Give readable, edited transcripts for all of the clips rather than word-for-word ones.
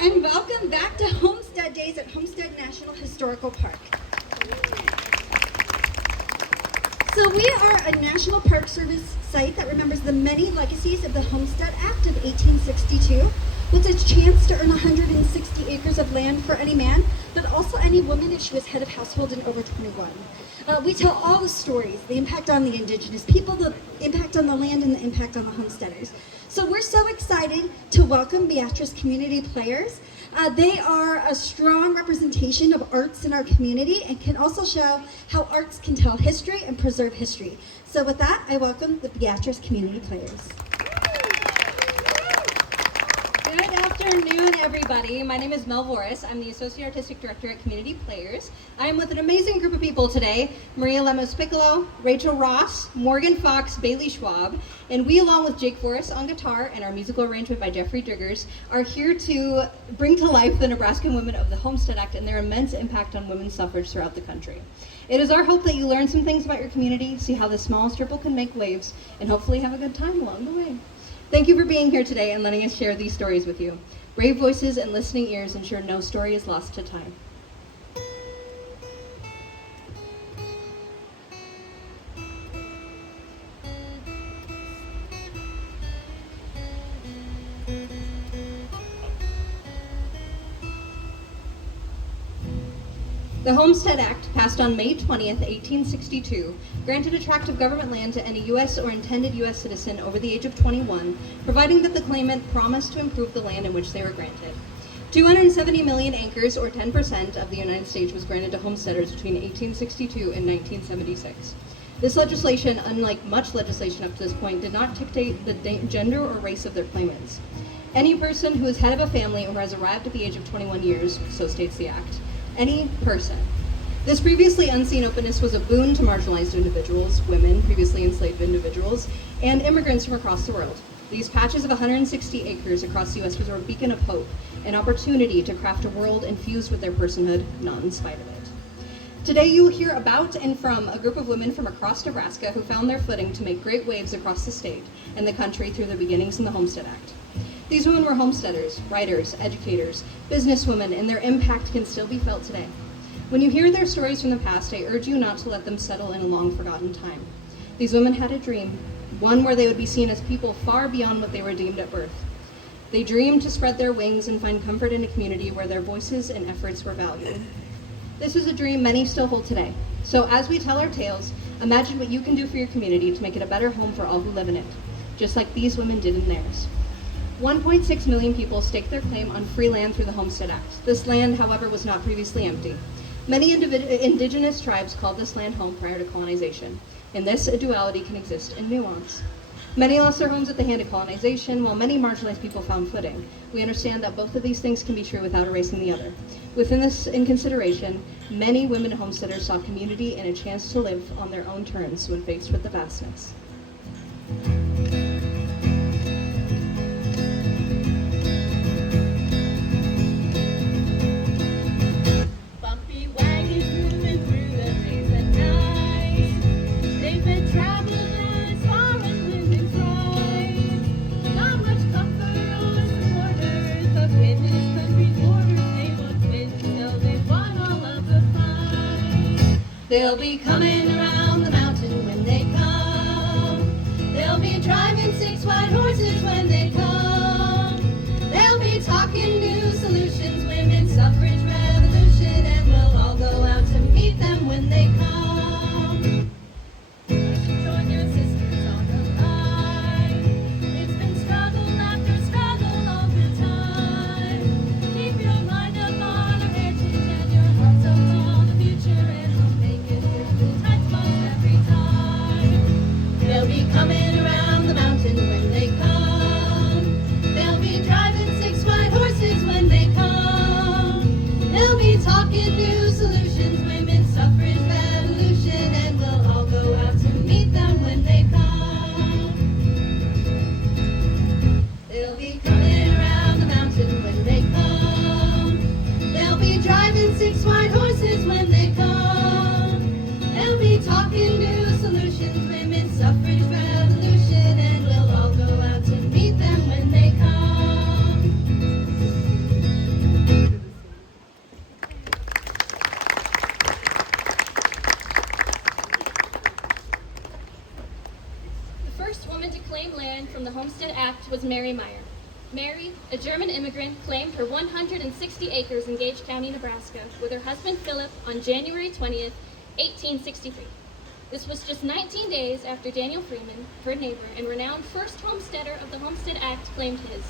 and welcome back to Homestead Days at Homestead National Historical Park. So we are a National Park Service site that remembers the many legacies of the Homestead Act of 1862, with a chance to earn 160 acres of land for any man, but also any woman if she was head of household and over 21. We tell all the stories, the impact on the indigenous people, the impact on the land, and the impact on the homesteaders. So we're so excited to welcome Beatrice Community Players. They are a strong representation of arts in our community and can also show how arts can tell history and preserve history. So with that, I welcome the Beatrice Community Players. Good afternoon, everybody. My name is Mel Voris. I'm the Associate Artistic Director at Community Players. I am with an amazing group of people today: Maria Lemos-Piccolo, Rachel Ross, Morgan Fox, Bailey Schwab, and we, along with Jake Forrest on guitar and our musical arrangement by Jeffrey Diggers, are here to bring to life the Nebraskan women of the Homestead Act and their immense impact on women's suffrage throughout the country. It is our hope that you learn some things about your community, see how the smallest ripple can make waves, and hopefully have a good time along the way. Thank you for being here today and letting us share these stories with you. Brave voices and listening ears ensure no story is lost to time. The Homestead Act, passed on May 20th, 1862, granted a tract of government land to any U.S. or intended U.S. citizen over the age of 21, providing that the claimant promised to improve the land in which they were granted. 270 million acres, or 10% of the United States, was granted to homesteaders between 1862 and 1976. This legislation, unlike much legislation up to this point, did not dictate the gender or race of their claimants. Any person who is head of a family or has arrived at the age of 21 years, so states the Act, any person. This previously unseen openness was a boon to marginalized individuals, women, previously enslaved individuals, and immigrants from across the world. These patches of 160 acres across the U.S. were a beacon of hope, an opportunity to craft a world infused with their personhood, not in spite of it. Today you will hear about and from a group of women from across Nebraska who found their footing to make great waves across the state and the country through their beginnings in the Homestead Act. These women were homesteaders, writers, educators, businesswomen, and their impact can still be felt today. When you hear their stories from the past, I urge you not to let them settle in a long-forgotten time. These women had a dream, one where they would be seen as people far beyond what they were deemed at birth. They dreamed to spread their wings and find comfort in a community where their voices and efforts were valued. This is a dream many still hold today. So as we tell our tales, imagine what you can do for your community to make it a better home for all who live in it, just like these women did in theirs. 1.6 million people staked their claim on free land through the Homestead Act. This land, however, was not previously empty. Many indigenous tribes called this land home prior to colonization. In this, a duality can exist in nuance. Many lost their homes at the hand of colonization, while many marginalized people found footing. We understand that both of these things can be true without erasing the other. Within this in consideration, many women homesteaders saw community and a chance to live on their own terms when faced with the vastness. They'll be coming around the mountain when they come. They'll be driving 6 white horses when they come. They'll be talking new solutions, women's suffrage revolution, and we'll all go out to meet them when they come. Join your sisters on the line. It's been struggle after struggle all the time. Keep your mind up on our heritage and your hearts up on the future, and they'll be coming around the mountain when they come. They'll be driving 6 white horses when they come. They'll be talking new solutions, women's suffrage revolution, and we'll all go out to meet them when they come. They'll be coming around the mountain when they come. They'll be driving 6 white horses when they come. They'll be talking new solutions, women's suffrage revolution, and we'll all go out to meet them when they come. act was Mary Meyer. Mary, a German immigrant, claimed her 160 acres in Gage County, Nebraska, with her husband Philip on January 20th, 1863. This was just 19 days after Daniel Freeman, her neighbor and renowned first homesteader of the Homestead Act, claimed his.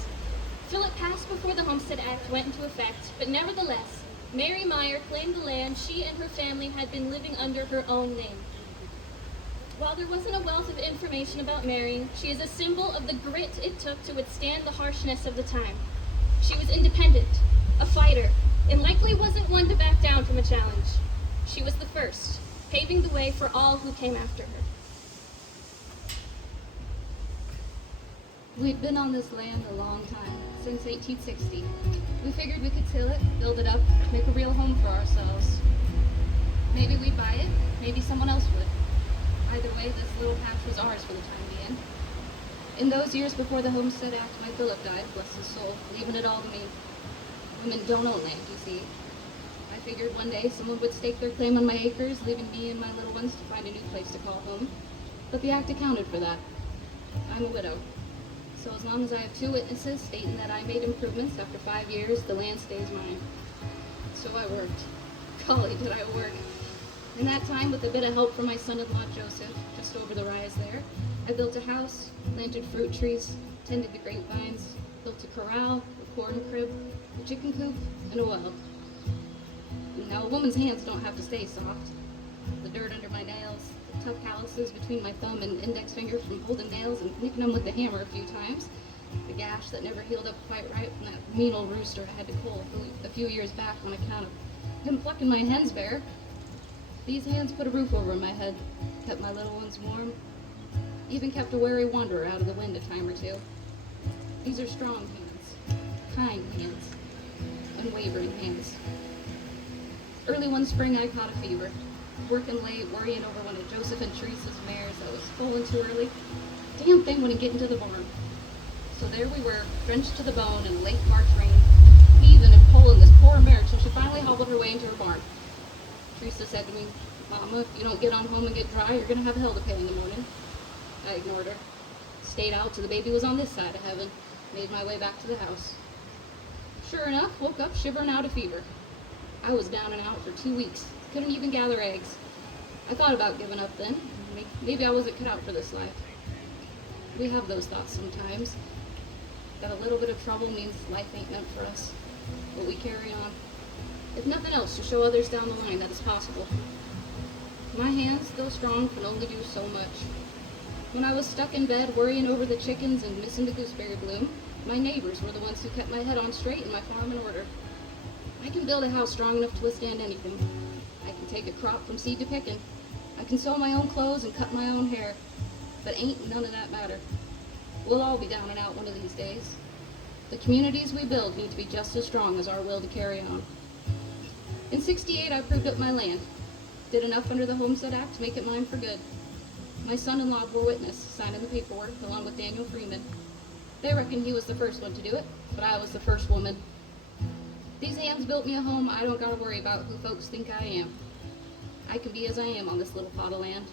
Philip passed before the Homestead Act went into effect, but nevertheless, Mary Meyer claimed the land she and her family had been living under her own name. While there wasn't a wealth of information about Mary, she is a symbol of the grit it took to withstand the harshness of the time. She was independent, a fighter, and likely wasn't one to back down from a challenge. She was the first, paving the way for all who came after her. We'd been on this land a long time, since 1860. We figured we could till it, build it up, make a real home for ourselves. Maybe we'd buy it, maybe someone else would. Either way, this little patch was ours for the time being. In those years before the Homestead Act, my Philip died, bless his soul, leaving it all to me. Women don't own land, you see. I figured one day someone would stake their claim on my acres, leaving me and my little ones to find a new place to call home. But the act accounted for that. I'm a widow. So as long as I have 2 witnesses stating that I made improvements after 5 years, the land stays mine. So I worked. Golly, did I work. In that time, with a bit of help from my son-in-law Joseph, just over the rise there, I built a house, planted fruit trees, tended the grapevines, built a corral, a corn crib, a chicken coop, and a well. Now, a woman's hands don't have to stay soft. The dirt under my nails, the tough calluses between my thumb and index finger from holding nails and nicking them with the hammer a few times, the gash that never healed up quite right from that mean old rooster I had to cull a few years back on account of him plucking my hens bare. These hands put a roof over my head, kept my little ones warm, even kept a wary wanderer out of the wind a time or two. These are strong hands, kind hands, unwavering hands. Early one spring I caught a fever, working late, worrying over one of Joseph and Teresa's mares that was foaling too early. Damn thing wouldn't get into the barn. So there we were, drenched to the bone in a late March rain, heaving and pulling this poor mare till she finally hobbled her way into her barn. Teresa said to me, "Mama, if you don't get on home and get dry, you're going to have hell to pay in the morning." I ignored her. Stayed out till the baby was on this side of heaven. Made my way back to the house. Sure enough, woke up shivering out of fever. I was down and out for 2 weeks. Couldn't even gather eggs. I thought about giving up then. Maybe I wasn't cut out for this life. We have those thoughts sometimes. That a little bit of trouble means life ain't meant for us. But we carry on. If nothing else, to show others down the line that it's possible. My hands, though strong, can only do so much. When I was stuck in bed worrying over the chickens and missing the gooseberry bloom, my neighbors were the ones who kept my head on straight and my farm in order. I can build a house strong enough to withstand anything. I can take a crop from seed to picking. I can sew my own clothes and cut my own hair. But ain't none of that matter. We'll all be down and out one of these days. The communities we build need to be just as strong as our will to carry on. In '68, I proved up my land. Did enough under the Homestead Act to make it mine for good. My son-in-law bore witness, signing the paperwork, along with Daniel Freeman. They reckon he was the first one to do it, but I was the first woman. These hands built me a home I don't gotta worry about who folks think I am. I can be as I am on this little plot of land.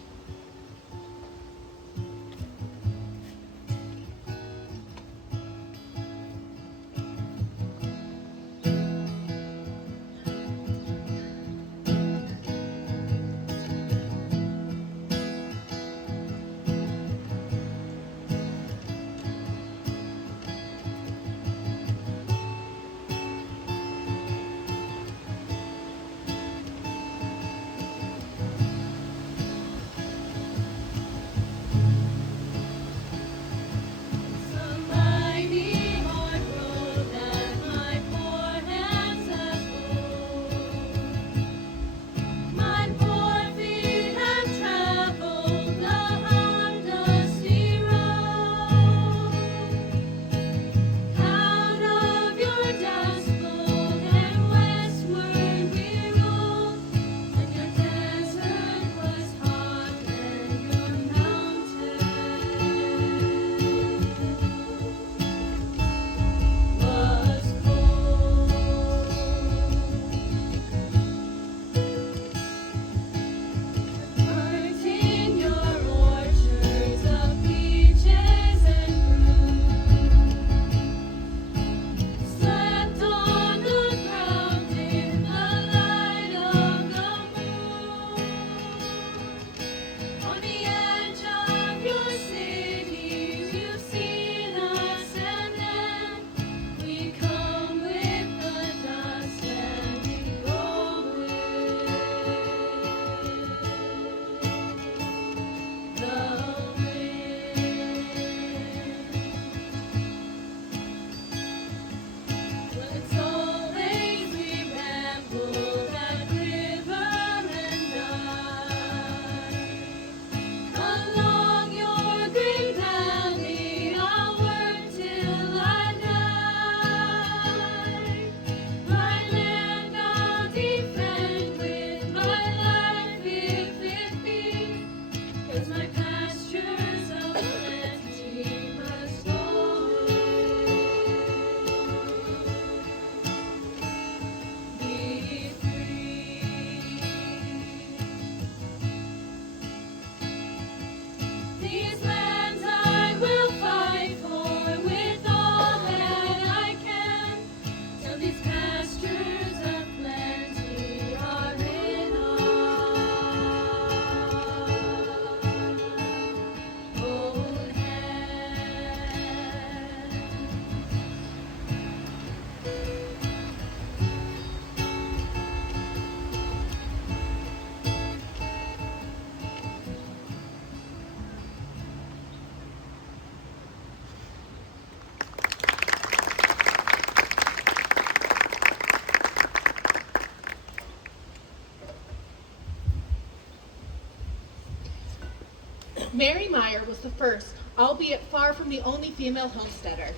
Mary Meyer was the first, albeit far from the only female homesteader.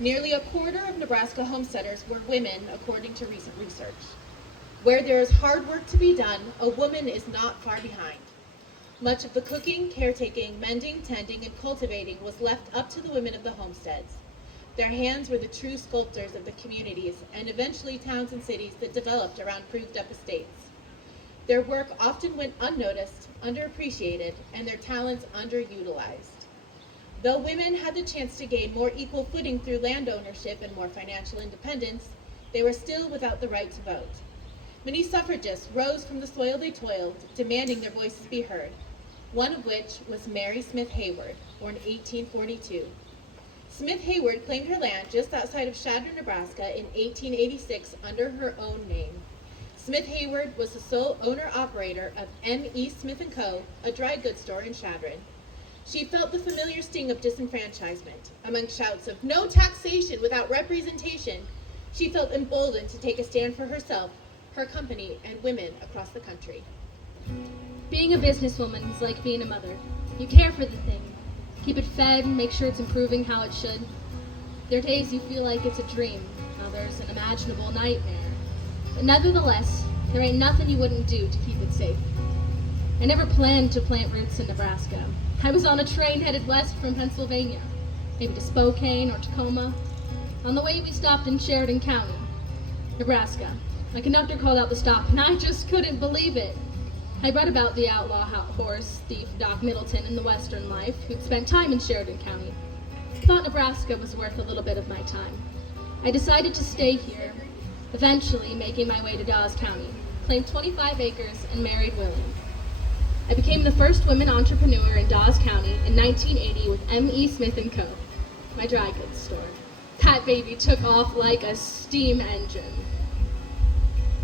Nearly a quarter of Nebraska homesteaders were women, according to recent research. Where there is hard work to be done, a woman is not far behind. Much of the cooking, caretaking, mending, tending, and cultivating was left up to the women of the homesteads. Their hands were the true sculptors of the communities and eventually towns and cities that developed around proved-up estates. Their work often went unnoticed, underappreciated, and their talents underutilized. Though women had the chance to gain more equal footing through land ownership and more financial independence, they were still without the right to vote. Many suffragists rose from the soil they toiled, demanding their voices be heard, one of which was Mary Smith Hayward, born 1842. Smith Hayward claimed her land just outside of Chadron, Nebraska in 1886 under her own name. Smith Hayward was the sole owner-operator of M.E. Smith & Co., a dry goods store in Chadron. She felt the familiar sting of disenfranchisement. Among shouts of no taxation without representation, she felt emboldened to take a stand for herself, her company, and women across the country. Being a businesswoman is like being a mother. You care for the thing, keep it fed, make sure it's improving how it should. There are days you feel like it's a dream, others an imaginable nightmare. But nevertheless, there ain't nothing you wouldn't do to keep it safe. I never planned to plant roots in Nebraska. I was on a train headed west from Pennsylvania, maybe to Spokane or Tacoma. On the way, we stopped in Sheridan County, Nebraska. My conductor called out the stop, and I just couldn't believe it. I read about the outlaw horse thief Doc Middleton in the Western Life, who'd spent time in Sheridan County. Thought Nebraska was worth a little bit of my time. I decided to stay here, eventually making my way to Dawes County, claimed 25 acres, and married William. I became the first woman entrepreneur in Dawes County in 1980 with M.E. Smith & Co., my dry goods store. That baby took off like a steam engine.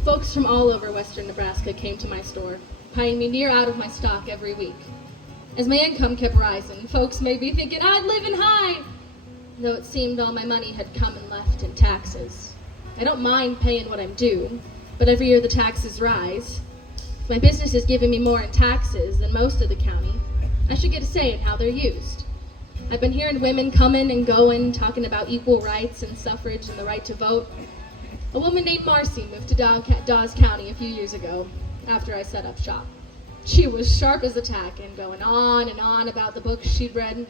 Folks from all over western Nebraska came to my store, buying me near out of my stock every week. As my income kept rising, folks may be thinking I'd living high, though it seemed all my money had come and left in taxes. I don't mind paying what I'm due, but every year the taxes rise. My business is giving me more in taxes than most of the county. I should get a say in how they're used. I've been hearing women coming and going, talking about equal rights and suffrage and the right to vote. A woman named Marcy moved to Dawes County a few years ago, after I set up shop. She was sharp as a tack and going on and on about the books she'd read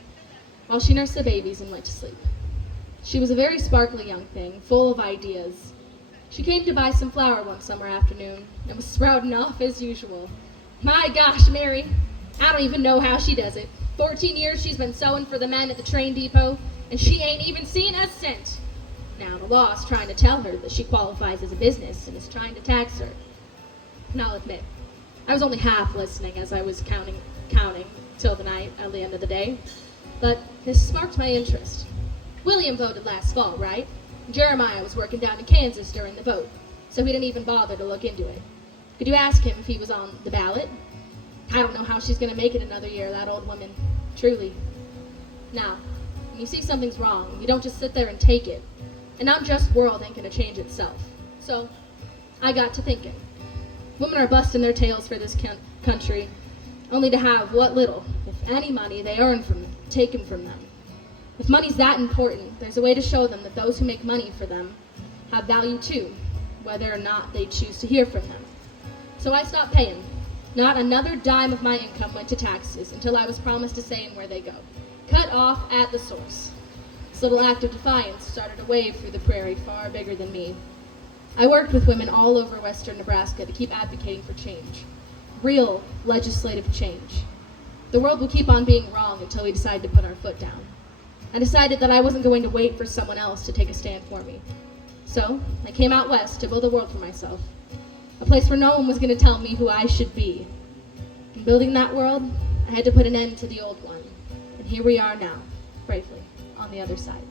while she nursed the babies and went to sleep. She was a very sparkly young thing, full of ideas. She came to buy some flour one summer afternoon and was sprouting off as usual. My gosh, Mary, I don't even know how she does it. 14 years she's been sewing for the men at the train depot, and she ain't even seen a cent. Now the law's trying to tell her that she qualifies as a business and is trying to tax her. And I'll admit, I was only half listening as I was counting till the night at the end of the day. But this sparked my interest. William voted last fall, right? Jeremiah was working down in Kansas during the vote, so we didn't even bother to look into it. Could you ask him if he was on the ballot? I don't know how she's going to make it another year, that old woman. Truly. Now, when you see something's wrong, you don't just sit there and take it. An unjust world ain't going to change itself. So, I got to thinking. Women are busting their tails for this country, only to have what little, if any money they earn taken from them. If money's that important, there's a way to show them that those who make money for them have value too, whether or not they choose to hear from them. So I stopped paying. Not another dime of my income went to taxes until I was promised a say in where they go. Cut off at the source. This little act of defiance started a wave through the prairie far bigger than me. I worked with women all over western Nebraska to keep advocating for change. Real legislative change. The world will keep on being wrong until we decide to put our foot down. I decided that I wasn't going to wait for someone else to take a stand for me. So, I came out west to build a world for myself. A place where no one was going to tell me who I should be. In building that world, I had to put an end to the old one. And here we are now, bravely, on the other side.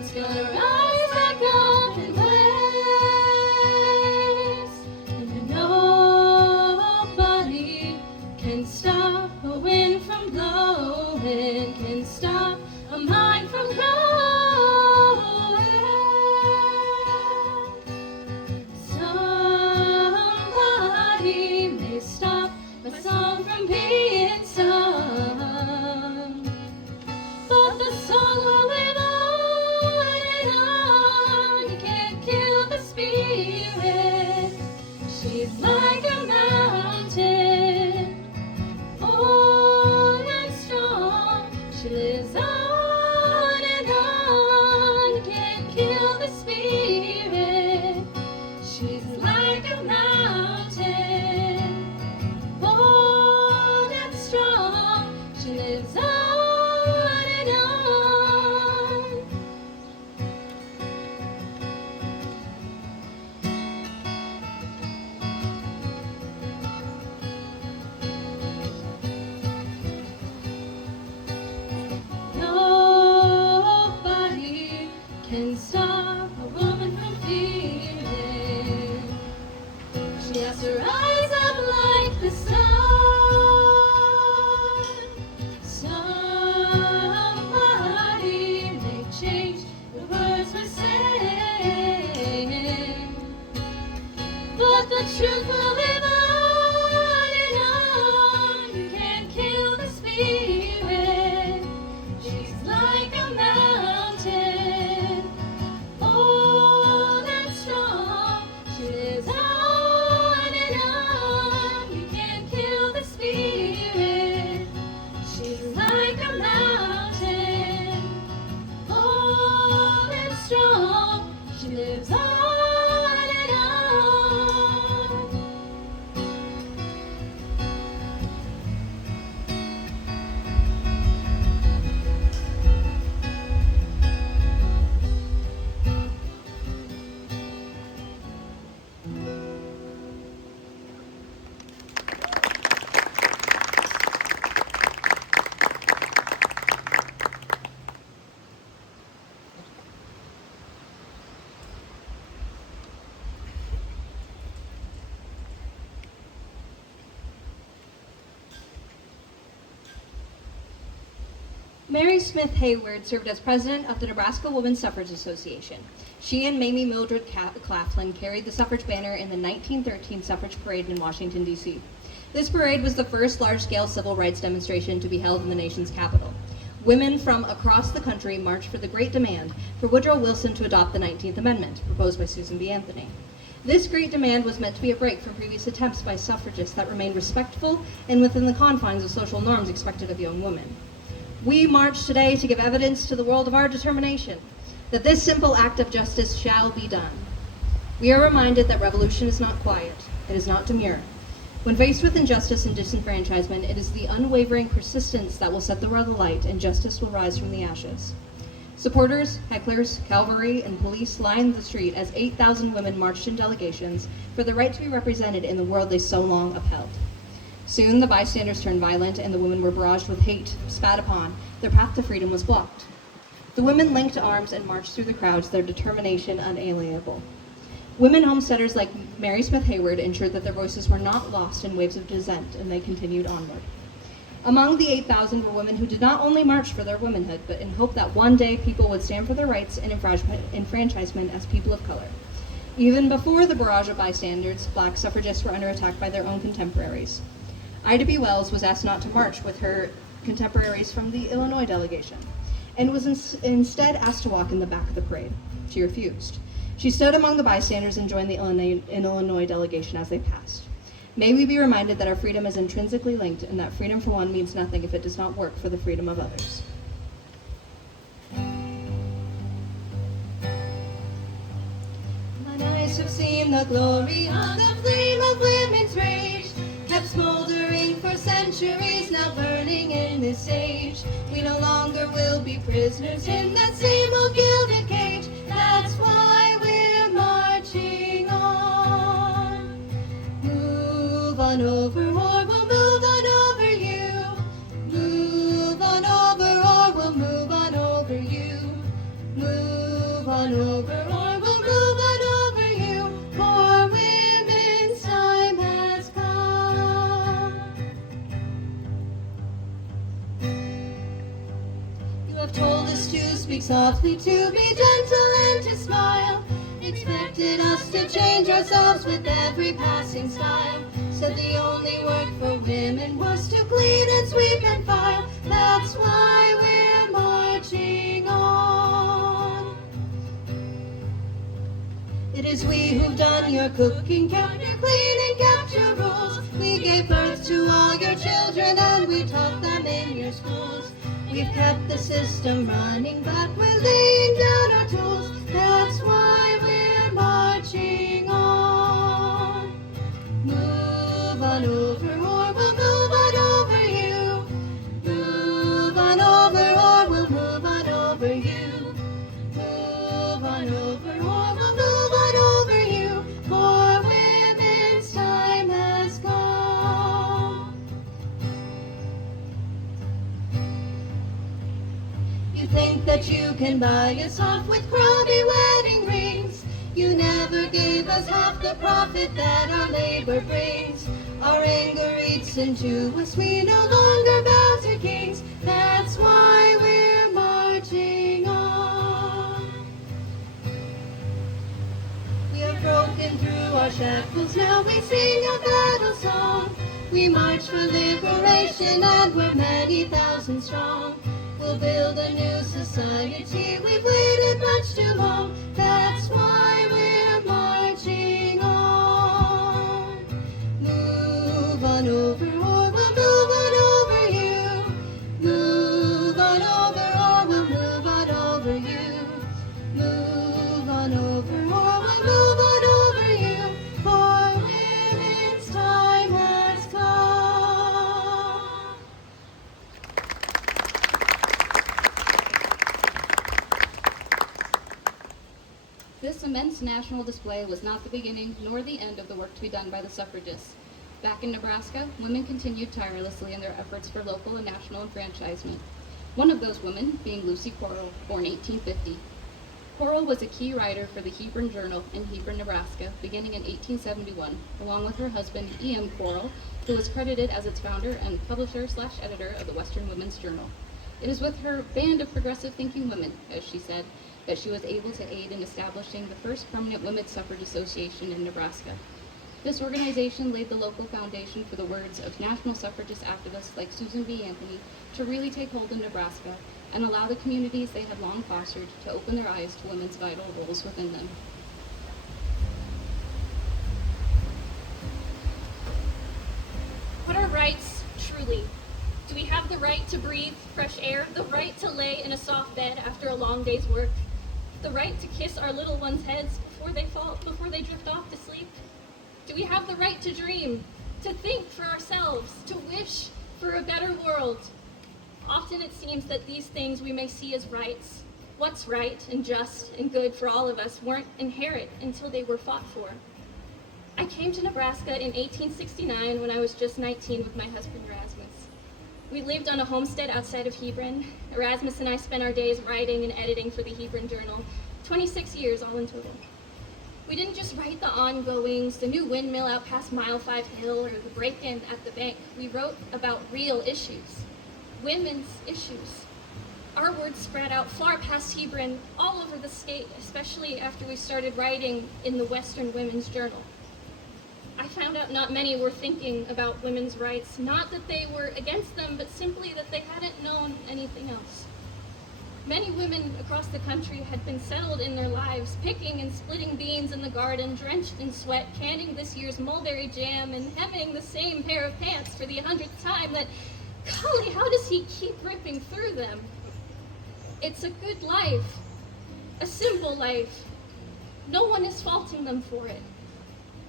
It's gonna rise back up and play. from being sung. But the song will live on and on. You can't kill the spirit. She's like a mountain, old and strong. She lives on and on. You can't kill the spirit. She's like a mountain, bold and strong. She lives on and on. Nobody can stop a woman from feeling. She has to rise up like the sun. Somebody may change the words we're saying, but the truth will live on and on. You can't kill the spirit. She's like a mountain, old and strong. She lives on and on. You can't kill the spirit. She's like a mountain, old and strong. She lives on and on. Mary Smith Hayward served as president of the Nebraska Women's Suffrage Association. She and Mamie Mildred Claflin carried the suffrage banner in the 1913 suffrage parade in Washington, D.C. This parade was the first large-scale civil rights demonstration to be held in the nation's capital. Women from across the country marched for the great demand for Woodrow Wilson to adopt the 19th Amendment, proposed by Susan B. Anthony. This great demand was meant to be a break from previous attempts by suffragists that remained respectful and within the confines of social norms expected of young women. We march today to give evidence to the world of our determination that this simple act of justice shall be done. We are reminded that revolution is not quiet, it is not demure. When faced with injustice and disenfranchisement, it is the unwavering persistence that will set the world alight and justice will rise from the ashes. Supporters, hecklers, cavalry, and police lined the street as 8,000 women marched in delegations for the right to be represented in the world they so long upheld. Soon the bystanders turned violent and the women were barraged with hate, spat upon. Their path to freedom was blocked. The women linked arms and marched through the crowds, their determination unalienable. Women homesteaders like Mary Smith Hayward ensured that their voices were not lost in waves of dissent, and they continued onward. Among the 8,000 were women who did not only march for their womanhood, but in hope that one day people would stand for their rights and enfranchisement as people of color. Even before the barrage of bystanders, black suffragists were under attack by their own contemporaries. Ida B. Wells was asked not to march with her contemporaries from the Illinois delegation, and was instead asked to walk in the back of the parade. She refused. She stood among the bystanders and joined the Illinois delegation as they passed. May we be reminded that our freedom is intrinsically linked and that freedom for one means nothing if it does not work for the freedom of others. Mine eyes have seen the glory of the flame of women's rage, kept smoldering for centuries, now burning in this age. We no longer will be prisoners in that same old gilded cage. That's why we're marching on. Move on over or we'll move on over you. Move on over or we'll move on over you. Move on over or we'll move on over you. For women's time has come. You have told us to speak softly, to be gentle and to smile, expected us to change ourselves with every passing style. Said the only work for women was to clean and sweep and file. That's why we're marching on. It is we who've done your cooking, kept your cleaning, kept your rules. We gave birth to all your children and we taught them in your schools. We've kept the system running, but we're laying down our tools. That's why we're marching on. Move on over or we'll move on over you. Move on over or we'll move on over you. Move on over or we'll move on over you. For women's time has come. You think that you can buy us off with crummy wedding rings. You never gave us half the profit that our labor brings. Our anger eats into us, we no longer bow to kings. That's why we're marching on. We have broken through our shackles, now we sing a battle song. We march for liberation and we're many thousand strong. We'll build a new society, we've waited much too long. That's why we're marching on. Move on over or we'll move on over you. Move on over or we'll move on over you. Move on over or we'll move on over you. For women's time has come. This immense national display was not the beginning nor the end of the work to be done by the suffragists. Back in Nebraska, women continued tirelessly in their efforts for local and national enfranchisement. One of those women being Lucy Corrill, born 1850. Corrill was a key writer for the Hebron Journal in Hebron, Nebraska, beginning in 1871, along with her husband, E.M. Corrill, who was credited as its founder and publisher/editor of the Western Women's Journal. It is with her band of progressive thinking women, as she said, that she was able to aid in establishing the first permanent women's suffrage association in Nebraska. This organization laid the local foundation for the words of national suffragist activists like Susan B. Anthony to really take hold in Nebraska and allow the communities they had long fostered to open their eyes to women's vital roles within them. What are rights, truly? Do we have the right to breathe fresh air, the right to lay in a soft bed after a long day's work, the right to kiss our little ones' heads before they drift off to sleep? Do we have the right to dream, to think for ourselves, to wish for a better world? Often it seems that these things we may see as rights, what's right and just and good for all of us, weren't inherent until they were fought for. I came to Nebraska in 1869 when I was just 19 with my husband Erasmus. We lived on a homestead outside of Hebron. Erasmus and I spent our days writing and editing for the Hebron Journal, 26 years all in total. We didn't just write the ongoings, the new windmill out past Mile 5 Hill, or the break-in at the bank. We wrote about real issues, women's issues. Our words spread out far past Hebron, all over the state, especially after we started writing in the Western Women's Journal. I found out not many were thinking about women's rights, not that they were against them, but simply that they hadn't known anything else. Many women across the country had been settled in their lives, picking and splitting beans in the garden, drenched in sweat, canning this year's mulberry jam, and hemming the same pair of pants for the 100th time that, golly, how does he keep ripping through them? It's a good life, a simple life. No one is faulting them for it.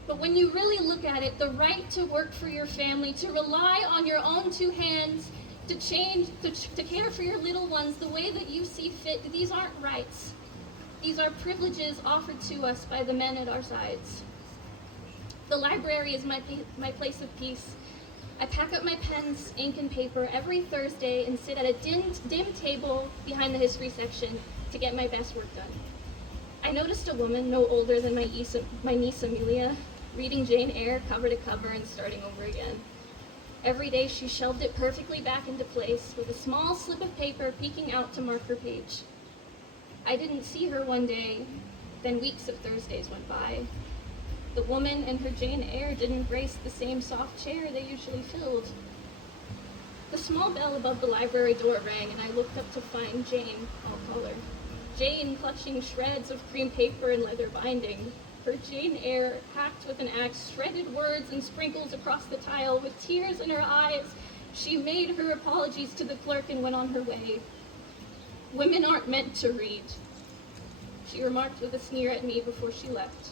But when you really look at it, the right to work for your family, to rely on your own two hands, to care for your little ones the way that you see fit, these aren't rights. These are privileges offered to us by the men at our sides. The library is my place of peace. I pack up my pens, ink, and paper every Thursday and sit at a dim table behind the history section to get my best work done. I noticed a woman no older than my niece Amelia, reading Jane Eyre cover to cover and starting over again. Every day she shelved it perfectly back into place with a small slip of paper peeking out to mark her page. I didn't see her one day, Then weeks of Thursdays went by. The woman and her Jane Eyre didn't grace the same soft chair they usually filled. The small bell above the library door rang, and I looked up to find Jane, I'll call her. Jane clutching shreds of cream paper and leather binding. Her Jane Eyre, hacked with an axe, shredded words and sprinkles across the tile. With tears in her eyes, she made her apologies to the clerk and went on her way. Women aren't meant to read, she remarked with a sneer at me before she left.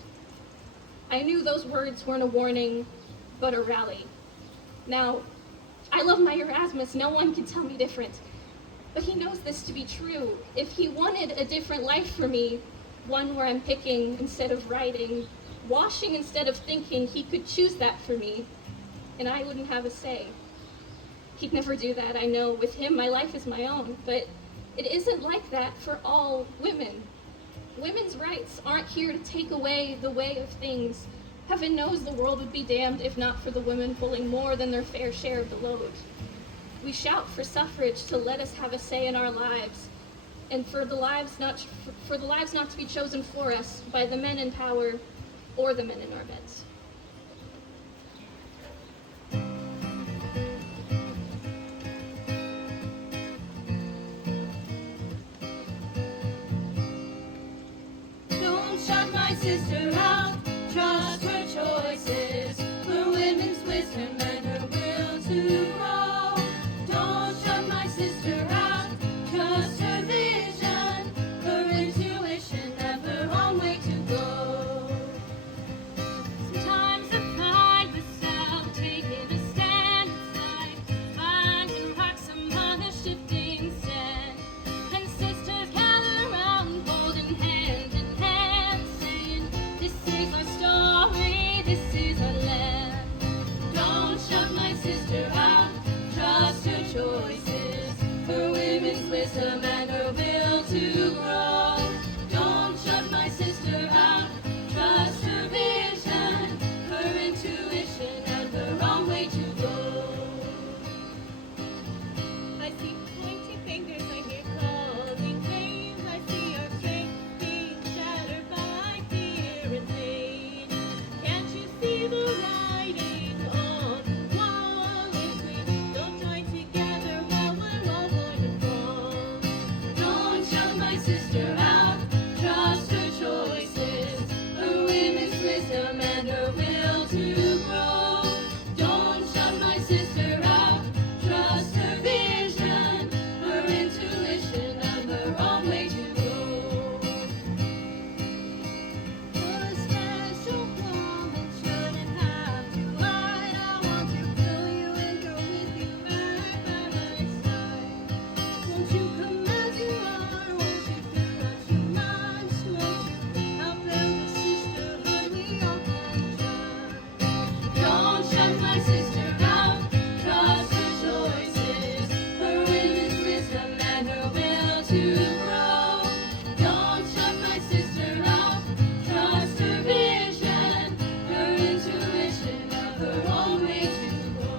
I knew those words weren't a warning, but a rally. Now, I love my Erasmus, no one can tell me different. But he knows this to be true. If he wanted a different life for me, one where I'm picking instead of writing, washing instead of thinking, he could choose that for me, and I wouldn't have a say. He'd never do that, I know. With him, my life is my own, but it isn't like that for all women. Women's rights aren't here to take away the way of things. Heaven knows the world would be damned if not for the women pulling more than their fair share of the load. We shout for suffrage to let us have a say in our lives, and for the lives not to be chosen for us by the men in power or the men in our beds. Don't shut my sister out, trust her choices, her women's wisdom and her will to grow. Don't shut my sister out, trust her vision, her intuition and her own way to go. Sometimes I find myself taking a stand inside, finding rocks among the shifting sand, and sisters gather around holding hand in hand, saying, this is our story, this is our land. Don't shut my sister out, trust her choices, her women's wisdom and her will to grow. Don't shut my sister out, trust her vision, her intuition and her own way to go. I see pointy fingers, I hear calling names, I see our strength being shattered by fear and pain. Can't you see the writing on the wall? If we don't join together, well, we're all going to fall. Don't shut my sister out, trust her choices, her women's wisdom and her will to grow. Don't shut my sister out, trust her vision, her intuition and her own way to go. A special woman shouldn't have to hide. I want to fill you and go with you right by my side. Won't you come as you are? Won't you fill out your minds? Won't you help build a sisterhood we all can shine? Don't shut my sister out, trust her choices, her women's wisdom and her will to grow. Don't shut my sister out, trust her vision, her intuition of her own way to go.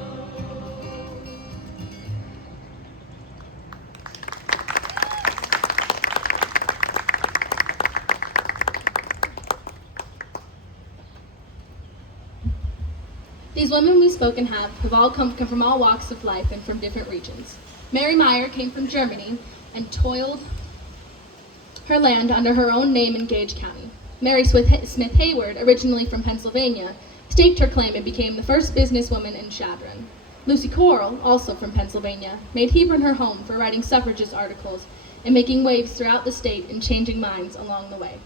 These women we've spoken have all come from all walks of life and from different regions. Mary Meyer came from Germany and toiled her land under her own name in Gage County. Mary Smith Hayward, originally from Pennsylvania, staked her claim and became the first businesswoman in Chadron. Lucy Coral, also from Pennsylvania, made Hebron her home for writing suffragist articles and making waves throughout the state and changing minds along the way.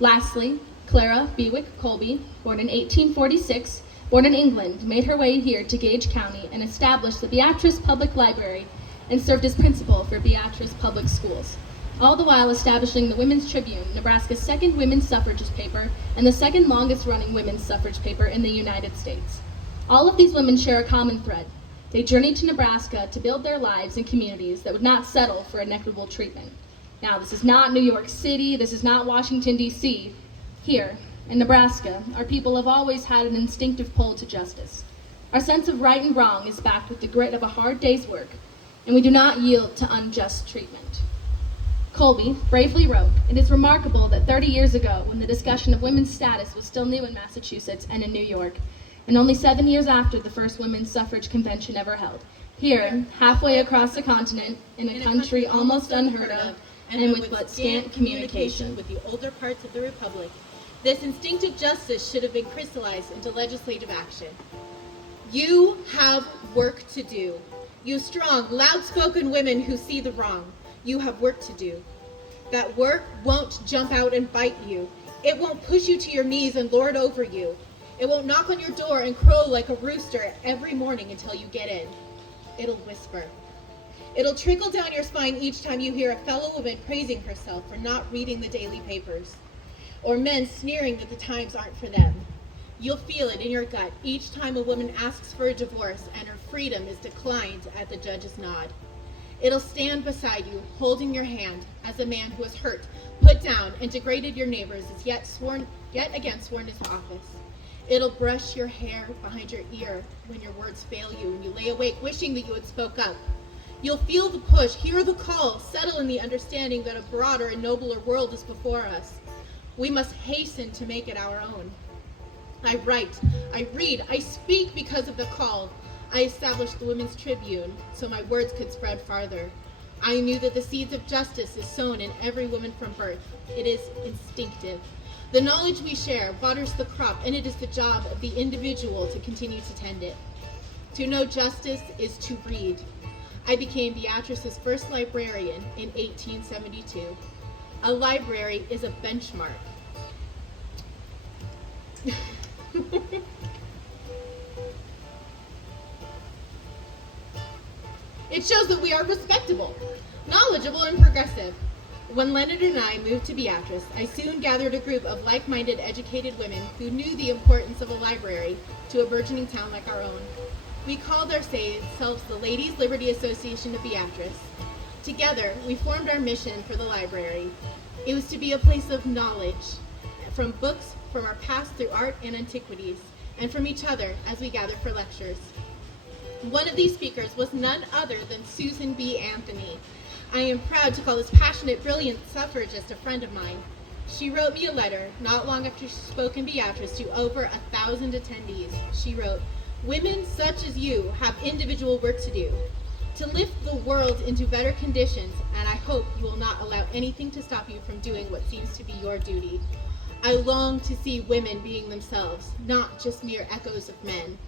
Lastly, Clara Bewick Colby, born in 1846, born in England, made her way here to Gage County and established the Beatrice Public Library and served as principal for Beatrice Public Schools, all the while establishing the Women's Tribune, Nebraska's second women's suffragist paper and the second longest running women's suffrage paper in the United States. All of these women share a common thread. They journeyed to Nebraska to build their lives in communities that would not settle for inequitable treatment. Now, this is not New York City, this is not Washington, D.C. Here, in Nebraska, our people have always had an instinctive pull to justice. Our sense of right and wrong is backed with the grit of a hard day's work, and we do not yield to unjust treatment. Colby bravely wrote, "It is remarkable that 30 years ago, when the discussion of women's status was still new in Massachusetts and in New York, and only 7 years after the first women's suffrage convention ever held, here, halfway across the continent, in a country almost unheard of, and with but scant communication with the older parts of the Republic, this instinctive justice should have been crystallized into legislative action. You have work to do. You strong, loud-spoken women who see the wrong, you have work to do. That work won't jump out and bite you. It won't push you to your knees and lord over you. It won't knock on your door and crow like a rooster every morning until you get in. It'll whisper. It'll trickle down your spine each time you hear a fellow woman praising herself for not reading the daily papers, or men sneering that the times aren't for them. You'll feel it in your gut each time a woman asks for a divorce and her freedom is declined at the judge's nod. It'll stand beside you, holding your hand, as a man who has hurt, put down, and degraded your neighbors is yet again sworn into office. It'll brush your hair behind your ear when your words fail you and you lay awake wishing that you had spoke up. You'll feel the push, hear the call, settle in the understanding that a broader and nobler world is before us. We must hasten to make it our own. I write, I read, I speak because of the call. I established the Women's Tribune so my words could spread farther. I knew that the seeds of justice is sown in every woman from birth. It is instinctive. The knowledge we share waters the crop, and it is the job of the individual to continue to tend it. To know justice is to read. I became Beatrice's first librarian in 1872. A library is a benchmark. It shows that we are respectable, knowledgeable, and progressive. When Leonard and I moved to Beatrice, I soon gathered a group of like-minded, educated women who knew the importance of a library to a burgeoning town like our own. We called ourselves the Ladies' Liberty Association of Beatrice. Together, we formed our mission for the library. It was to be a place of knowledge, from books, from our past through art and antiquities, and from each other as we gathered for lectures. One of these speakers was none other than Susan B. Anthony. I am proud to call this passionate, brilliant suffragist a friend of mine. She wrote me a letter not long after she spoke in Beatrice to over 1,000 attendees. She wrote, "Women such as you have individual work to do, to lift the world into better conditions, and I hope you will not allow anything to stop you from doing what seems to be your duty. I long to see women being themselves, not just mere echoes of men."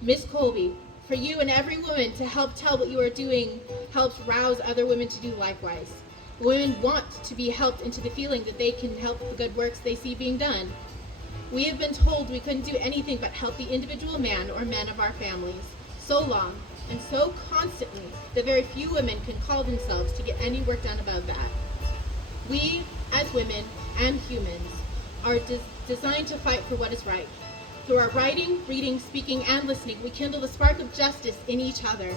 Miss Colby, for you and every woman to help tell what you are doing helps rouse other women to do likewise. Women want to be helped into the feeling that they can help the good works they see being done. We have been told we couldn't do anything but help the individual man or men of our families so long and so constantly that very few women can call themselves to get any work done above that. We, as women and humans, are designed to fight for what is right. Through our writing, reading, speaking, and listening, we kindle the spark of justice in each other.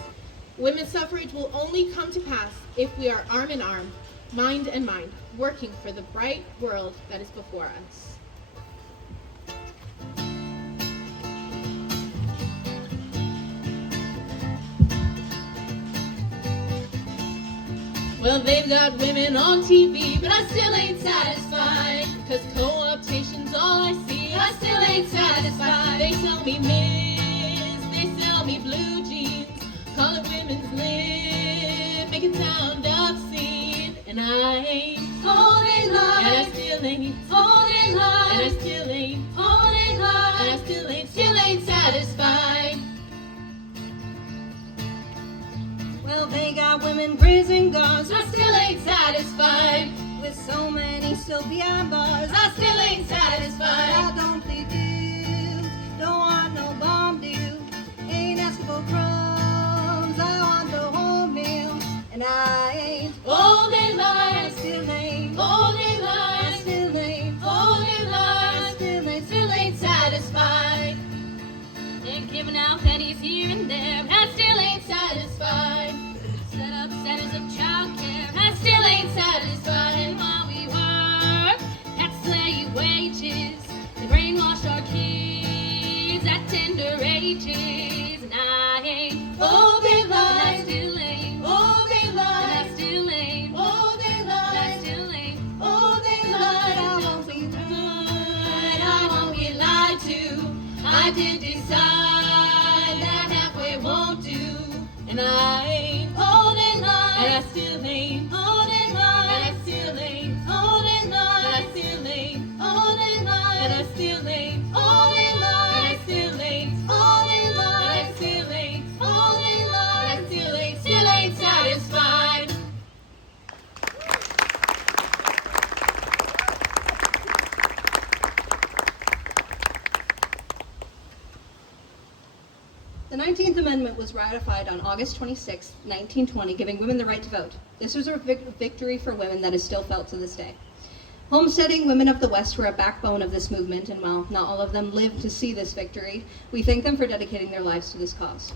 Women's suffrage will only come to pass if we are arm in arm, mind and mind, working for the bright world that is before us. Well, they've got women on TV, but I still ain't satisfied. 'Cause co-optation's all I see, I still ain't satisfied. They sell me Miss, they sell me blue jeans, call it women's lib, make it sound obscene. And I ain't holding line, and I still ain't holding line, and I still ain't holding line, and I still ain't satisfied. Well, they got women grazing guards. I still ain't satisfied. With so many still behind bars, I still ain't satisfied. I don't play dues, don't want no bomb deal. Ain't asking for crumbs, I want the whole meal. And I ain't Holding line, I still ain't holding I line, still ain't holding line, still ain't satisfied. And giving out pennies here and there, I still ain't Satisfied. set up centers of childcare. I still ain't satisfied. And while we work at slave wages, they brainwash our kids at tender ages. And I ain't Holding and I line, still ain't holding and I line, still ain't holding line. I did decide that halfway won't do, and I ain't holding on, and I still ain't holding on, and I still ain't holding on, and I still ain't holding on, and I still ain't holding on, and I still ain't holding on, and I still ain't holding on, and I still ain't satisfied. The 19th Amendment was ratified on August 26, 1920, giving women the right to vote. This was a victory for women that is still felt to this day. Homesteading women of the West were a backbone of this movement, and while not all of them lived to see this victory, we thank them for dedicating their lives to this cause.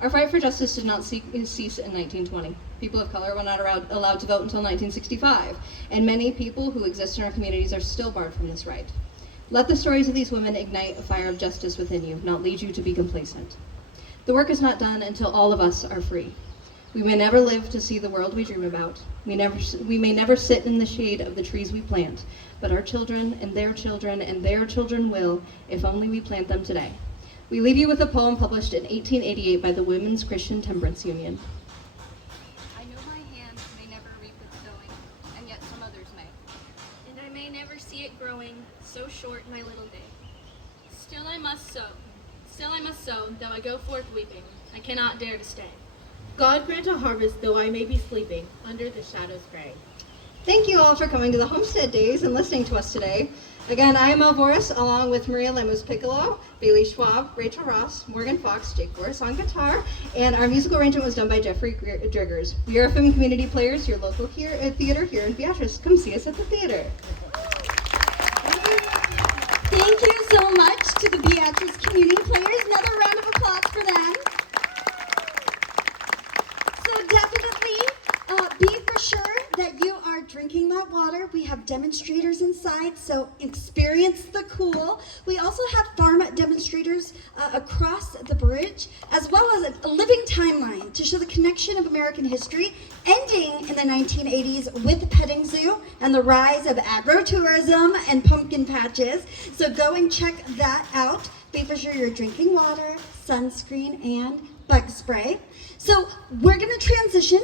Our fight for justice did not cease in 1920. People of color were not allowed to vote until 1965, and many people who exist in our communities are still barred from this right. Let the stories of these women ignite a fire of justice within you, not lead you to be complacent. The work is not done until all of us are free. We may never live to see the world we dream about. We may never sit in the shade of the trees we plant, but our children and their children and their children will, if only we plant them today. We leave you with a poem published in 1888 by the Women's Christian Temperance Union. I know my hand may never reap its sowing, and yet some others may. And I may never see it growing, so short my little day. Still I must sow, though I go forth weeping, I cannot dare to stay. God grant a harvest, though I may be sleeping under the shadows gray. Thank you all for coming to the Homestead Days and listening to us today. Again, I am Alvoris, along with Maria Lemus-Piccolo, Bailey Schwab, Rachel Ross, Morgan Fox, Jake Boris on guitar, and our musical arrangement was done by Jeffrey Driggers. We are film community players, your local theater here in Beatrice. Come see us at the theater. Thank you so much to the Beatrice community players. Another round of applause for them. So definitely be for sure that you are drinking that water. We have demonstrators inside, so experience the cool. We also have farm demonstrators across the bridge, as well as a living timeline to show the connection of American history, ending in the 1980s with the petting zoo and the rise of agro-tourism and pumpkin patches. So go and check that out. Be for sure you're drinking water, sunscreen, and bug spray. So we're going to transition